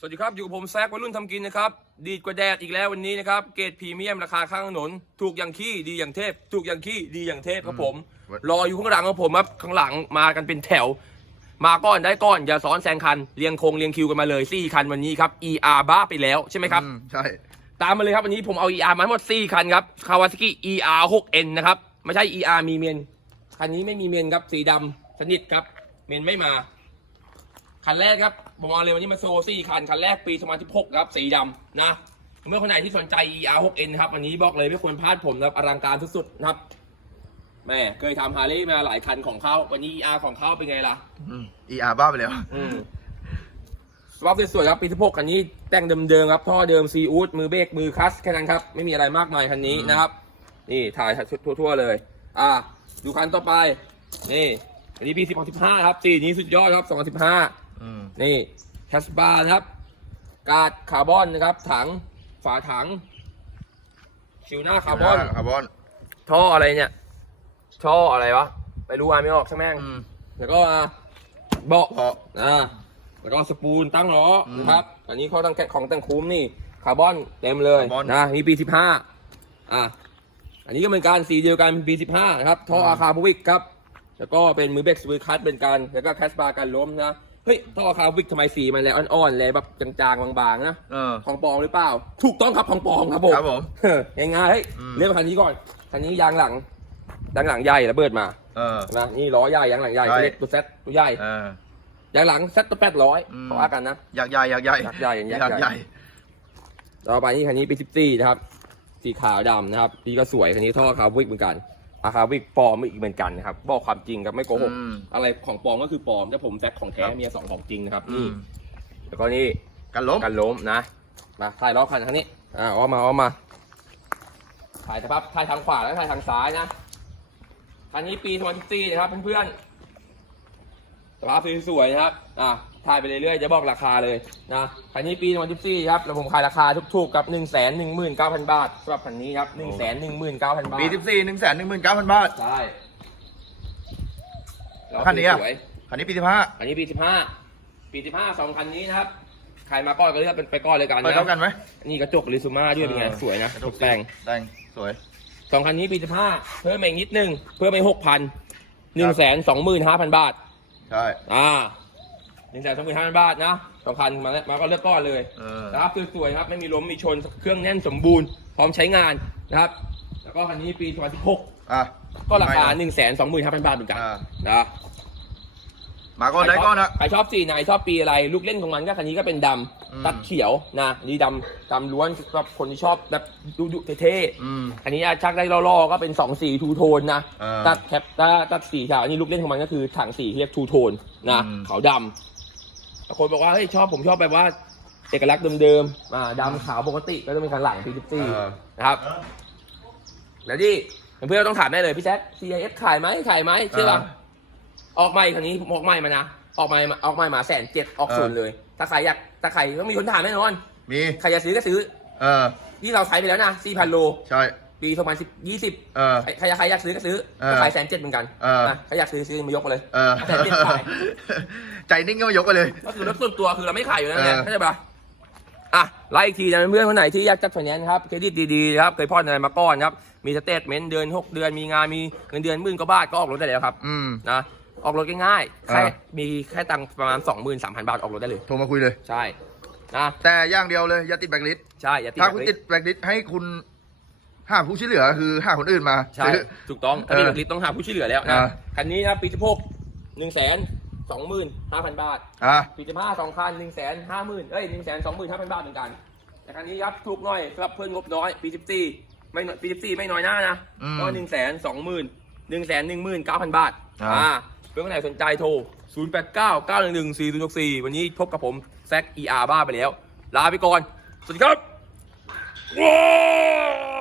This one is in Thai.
สวัสดีครับ อยู่กับผมแซกวัยรุ่นทำกินนะครับ ดีดกว่าแดดอีกแล้ววันนี้นะครับ เกรดพรีเมียมราคาข้างถนน ถูกอย่างขี้ดีอย่างเทพ ถูกอย่างขี้ดีอย่างเทพครับผมอืมรออยู่ข้างหลังของผมครับข้างหลังมากันเป็นแถว มาก้อนได้ก้อนอย่าซ้อนแซงคันเรียงคงเรียงคิวกันมาเลย4คันวันนี้ครับ ER บ้าไปแล้วใช่ไหมครับอืมใช่ตามมาเลยครับวันนี้ผมเอา ER มาทั้งหมด4คันครับ Kawasaki ER 6N นะครับไม่ใช่ ER มีเมนคันนี้ไม่มีเมนครับสีดำสนิทครับเมนไม่มา คันแรกครับผมเอาเลยวันนี้มาโซสี่คัน คันแรกปี 2016 ครับ สีดำนะเมื่อคนไหนที่สนใจ ER 6N ครับวันนี้บอกเลยไม่ควรพลาดผมนะครับอลังการสุดๆนะครับแม่เคยทำฮาร์เลย์มาหลายคันของเขาวันนี้ ER ของเขาเป็นไงล่ะอืม ER บ้าไปแล้วอืมสวอปสวยๆครับปีที่พกคันนี้แต่งเดิมๆครับท่อเดิมซีอูดมือเบรกมือคลัสแค่นั้นครับ ไม่มีอะไรมากมายคันนี้นะครับ นี่ถ่ายทั่วๆเลย อ่า ดูคันต่อไป นี่ อันนี้ปีสิบสิบห้าครับสีนี้สุดยอดครับสองสิบห้าอืม นี่แคสบาร์นะครับ กาดคาร์บอนนะครับ ถังฝาถัง ชิวหน้าคาร์บอน คาร์บอน ท่ออะไรเนี่ย ท่ออะไรวะไม่รู้อ่านไม่ออกใช่ไหมงอืมแล้วก็อะเบาะเบาะอ่าแล้วก็สปูลตั้งล้ออมนะครับ อันนี้เขาตั้งแกะของแต่งคุ้มนี่ คาร์บอนเต็มเลยคาร์บอนนะนี่ปี15อะอันนี้ก็เป็นการสีเดียวกันเป็นปี15นะครับ ท่ออืมอาคาพวิกครับ แล้วก็เป็นมือเบรกสวิคัตเป็นการ แล้วก็แคสบาร์การล้มนะเฮ้ยท่ออาคาพวิกทำไมสีมันแลอ่อนๆแลแบบจางๆบางๆนะเออ ของปลอมหรือเปล่า ถูกต้องครับของปลอมครับผมครับผมเฮ้ยง่ายๆเฮ้ยอืม เรียกคันนี้ก่อนคันนี้ยางหลังยางหลังใหญ่ระเบิดมาเออ นะนี่ล้อใหญ่ยางหลังใหญ่ใช่ ตัวเล็กตัวเซ็ตตัวใหญ่เออ ยางหลังเซ็ตตัวแปดร้อยอืม เขาว่ากันนะ อยากใหญ่อยากใหญ่อยากใหญ่อยากใหญ่ อยากใหญ่ต่อไปนี่คันนี้เป็นสิบสี่นะครับ สีขาวดำนะครับนี่ก็สวยคันนี้ท่อคาร์วิกเหมือนกัน อาคาวิกปลอมอีกเหมือนกันนะครับบอกความจริงครับไม่โกหกอืม อะไรของปลอมก็คือปลอมแต่ผมแซกของแท้ครับมีสองของจริงนะครับอืนี่มแล้วก็นี่กันล้มกันล้มนะมาถ่ายล้อคันคันนี้อ่าออกมาออกมาถ่ายสภาพถ่ายทางขวาแล้วถ่ายทางซ้ายนะคันนี้ปี2014นะครับเพื่อนๆสภาพสวยๆนะครับอ่า ถ่ายไปเรื่อยๆจะบอกราคาเลยนะคันนี้ปี2014ครับแล้วผมขายราคาถูกๆกับ 1 1 9 0 0 0 บาทสำหรับคันนี้ครับ 1 1 9 0 0 0 บาทปีสิบสี่หนึ่งแสนหนึ่งหมื่นเก้าพันบาท ใช่ล้อคันนี้อะ สวยคันนี้ปีสิบห้าๆอันนี้ปี15ปี15สองคันนี้นะครับใครมาก้อนก็เลือกเป็นไปก้อนเลยกันเปิดนะเท่ากันไหมนี่กระจกลิซูมาด้วยเป็นไงสวยนะตกแต่ง แต่งสวย สองคันนี้ปีสิบห้าเพิ่มมาอีกนิดนึง เพิ่มไปหกพันหนึ่งแสนสองหมื่นห้าพันบาท ใช่ อ่า หนึ่งแสนสองหมื่นห้าพันบาทนะสองคันมาแล้วมาก็เลือกก้อนเลยเออ นะครับสวยๆครับไม่มีล้มมีชนเครื่องแน่นสมบูรณ์พร้อมใช้งานนะครับ แล้วก็คันนี้ปี2016 อะก็ราคา1 2 5 0 0 0บาทเหมือนกันอ่านะมาก่อนได้ก่อนนะใครชอบสีไหนชอบปีอะไร ลูกเล่นของมันก็คันนี้ก็เป็นดอืมำตัดเขียวนะนี่ดำดำล้วนสำหรับคนที่ชอบแบบดุๆเท่ๆอืมอันนี้ชักได้ล่อๆก็เป็นสองสีทูโทนนะอ่าตัดแคปตัดตัดสีขาวอันนี้ลูกเล่นของมันก็คือถังสีที่เรียกทูโทนนะอืม ขาวดำบาง คนบอกว่าเฮ้ยชอบผมชอบแบบว่า เอกลักษณ์เดิมๆอ่าดำขาวปกติก็จะเป็นคันหลังพีทิซี่เออนะครับ แล้วที่เพื่อนๆต้องถามได้เลยพี่แจ๊ค CIS ขายไหมขายไหมใช่ป่ะออกใหม่คันนี้ผมออกใหม่มานะออกใหม่มาออกใหม่มาแสนเจ็ดออกศูนย์เลย ถ้าใครอยากถ้าใครต้องมีคนถามแน่นอนมีใครอยากซื้อก็ซื้อ เออที่เราใช้ไปแล้วนะ4,000โล ใช่ ปีประมาณสิบยี่สิบเออใครใครใครอยากซื้อก็ซื้อเออก็ขายแสนเจ็ดเหมือนกันเออนะใครอยากซื้อซื้อมายกมาเลยเออแต่เปลี่ยนขาย ใจนิ่งก็มายกไปเลย ก็คือรถส่วนตัวคือเราไม่ขายอยู่แล้วไงเออ เข้าใจปะอะไล่อีกทีนะเพื่อนๆคนไหนที่อยากจัดไฟแนนซ์ครับเครดิตดีๆครับเคยผ่อนอะไรมาก่อนครับมีสเตทเมนต์เดือนหกเดือนมีงานมีเงินเดือนหมื่นกว่าบาทก็ออกรถได้แล้วครับอืม นะออกรถง่ายๆแค่เออ มีแค่ตังค์ประมาณ 23,000 บาทออกรถได้เลย โทรมาคุยเลย ใช่นะแต่อย่างเดียวเลยอย่าติดแบล็คลิสต์ใช่อย่าติดถ้าคุณแบบตินี้ดแบล็คลิสต์ให้คุณ หาผู้ช่วยเหลือคือหาคนอื่นมาใช่ ซื้อ ถูกต้องถ้ามีเออแบบนี้ต้องหาผู้ช่วยเหลือแล้วนะอ่า คันนี้นะปีที่หกหนึ่งแสนสองหมื่นห้าพันบาท อะ ปีสิบห้าสองคันหนึ่งแสนห้าหมื่นเอ้ยหนึ่งแสนสองหมื่นห้าพันบาทเหมือนกัน แต่ครั้นี้ครับถูกหน่อยสำหรับเพื่อนงบน้อยปีสิบสี่ไม่น้อยปีสิบสี่ไม่น้อยหน้านะอืมก็หนึ่งแสนสองหมื่นหนึ่งแสนหนึ่งหมื่นเก้าพันบาทอ่าอ่าเพื่อนคนไหนสนใจโทรศูนย์แปดเก้าเก้าหนึ่งหนึ่งสี่ศูนย์หกสี่วันนี้พบกับผมแซกเออาร์บ้าไปแล้ว ลาไปก่อน สวัสดีครับว้าว